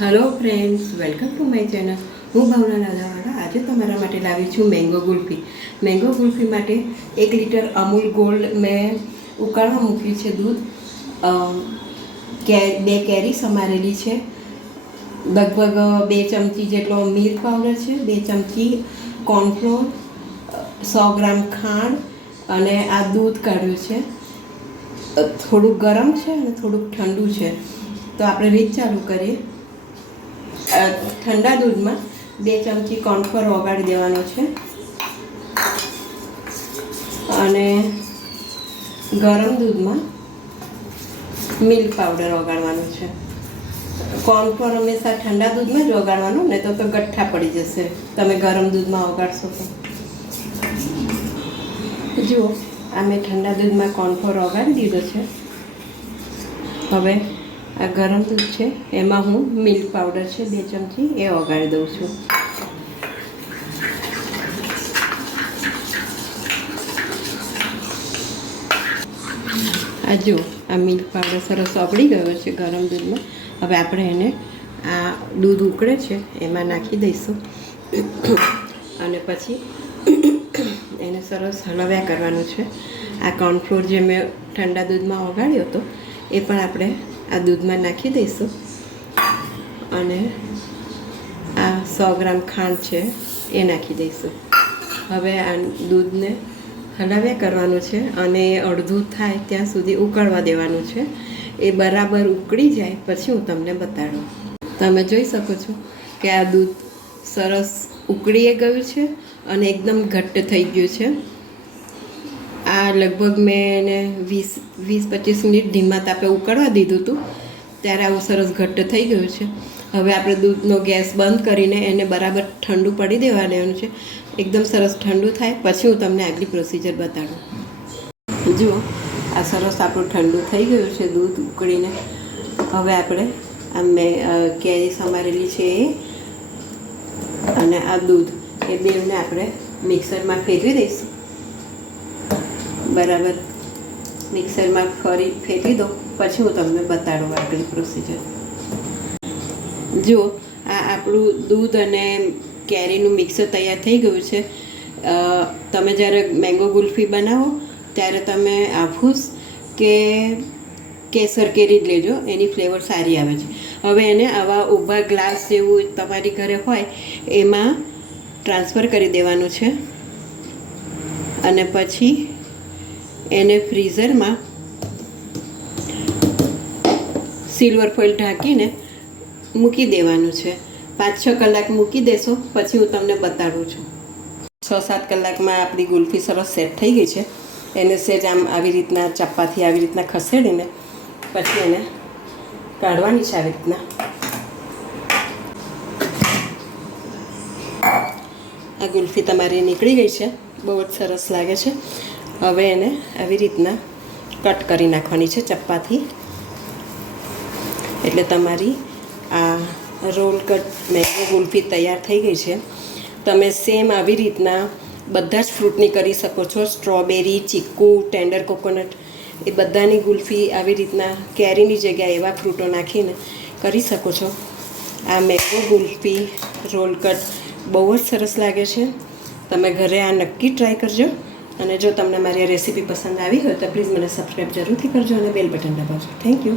Hello friends, welcome to my channel. હું ભાવના નાદાવાળા આજે તમારા માટે લાવી છું મેંગો ગુલ્ફી. મેંગો ગુલ્ફી માટે 1 લીટર અમૂલ ગોલ્ડ મેં ઉકાળવા મૂક્યું છે દૂધ. 2 કેરી સમારેલી છે, લગભગ 2 ચમચી જેટલો મિલ્ક પાવડર છે, 2 ચમચી કોર્નફ્લોર, 100 ગ્રામ ખાંડ અને આ દૂધ કાઢ્યું છે. થોડુંક ગરમ છે અને થોડુંક ઠંડુ છે. તો આપણે રીત ચાલુ કરીએ. ઠંડા દૂધમાં 2 ચમચી કોર્નફ્લોર ઓગાળી દેવાનો છે અને ગરમ દૂધમાં મિલ્ક પાવડર ઓગાળવાનો છે. કોર્નફ્લોર હંમેશા ઠંડા દૂધમાં જ ઓગાળવાનું, નહીં તો ગઠ્ઠા પડી જશે તમે ગરમ દૂધમાં ઓગાળશો તો. જુઓ, આ મેં ઠંડા દૂધમાં કોર્નફ્લોર ઓગાળી દીધો છે. હવે આ ગરમ દૂધ છે એમાં હું મિલ્ક પાવડર છે 2 ચમચી એ ઓગાળી દઉં છું. આ જુઓ, આ મિલ્ક પાવડર સરસ ઓગળી ગયો છે ગરમ દૂધમાં. હવે આપણે એને આ દૂધ ઉકળે છે એમાં નાખી દઈશું અને પછી એને સરસ હલાવ્યા કરવાનું છે. આ કોર્નફ્લોર જે મેં ઠંડા દૂધમાં ઓગાળ્યો હતો એ પણ આપણે આ દૂધમાં નાખી દઈશું અને આ 100 ગ્રામ ખાંડ છે એ નાખી દઈશું. હવે આ દૂધને હલાવ્યા કરવાનું છે અને અડધું થાય ત્યાં સુધી ઉકળવા દેવાનું છે. એ બરાબર ઉકળી જાય પછી હું તમને બતાડું. તમે જોઈ શકો છો કે આ દૂધ સરસ ઉકળી ગયું છે અને એકદમ ઘટ્ટ થઈ ગયું છે. આ લગભગ મેં એને 20-25 મિનિટ ધીમા તાપે ઉકળવા દીધું હતું, ત્યારે આવું સરસ ઘટ્ટ થઈ ગયું છે. હવે આપણે દૂધનો ગેસ બંધ કરીને એને બરાબર ઠંડુ પડી દેવા દેવાનું છે. એકદમ સરસ ઠંડુ થાય પછી હું તમને આગલી પ્રોસિજર બતાડું. જુઓ, આ સરસ આપણું ઠંડુ થઈ ગયું છે દૂધ ઉકળીને. હવે આપણે આ મેં કેરી સમારેલી છે એ અને આ દૂધ એ બેને આપણે મિક્સરમાં ફેરવી દઈશું. બરાબર મિક્સરમાં ફેરવી દો પછી હું તમને બતાડું આગળ પ્રોસિજર. જુઓ, આ આપણું દૂધ અને કેરીનું મિક્સર તૈયાર થઈ ગયું છે. તમે જ્યારે મેંગો ગુલ્ફી બનાવો ત્યારે તમે આફૂસ કે કેસર કેરી જ લેજો, એની ફ્લેવર સારી આવે છે. હવે એને આવા ઊભા ગ્લાસ જેવું તમારી ઘરે હોય એમાં ટ્રાન્સફર કરી દેવાનું છે અને પછી એને ફ્રીઝરમાં સિલ્વર ફોઇલ ઢાંકીને મૂકી દેવાનું છે. 5-6 કલાક મૂકી દેશો પછી હું તમને બતાડું છું. 6-7 કલાકમાં આપણી ગુલ્ફી સરસ સેટ થઈ ગઈ છે. એને સેજ આમ આવી રીતના ચપ્પાથી આવી રીતના ખસેડીને પછી એને કાઢવાની છે આવી રીતના. આ ગુલ્ફી તમારી નીકળી ગઈ છે, બહુ જ સરસ લાગે છે. હવે એને આવી રીતના કટ કરી નાખવાની છે ચપ્પાથી, એટલે તમારી આ રોલ કટ મેંગો ગુલ્ફી તૈયાર થઈ ગઈ છે. તમે સેમ આવી રીતના બધા જ ફ્રૂટની કરી શકો છો. સ્ટ્રોબેરી, ચીકુ, ટેન્ડર કોકોનટ એ બધાની ગુલ્ફી આવી રીતના કેરીની જગ્યાએ એવા ફ્રૂટો નાખીને કરી શકો છો. આ મેંગો ગુલ્ફી રોલ કટ બહુ જ સરસ લાગે છે. તમે ઘરે આ નક્કી ટ્રાય કરજો અને જો તમને મારી આ રેસીપી પસંદ આવી હોય તો પ્લીઝ મને સબસ્ક્રાઈબ જરૂરથી કરજો અને બેલ બટન દબાવજો. Thank you.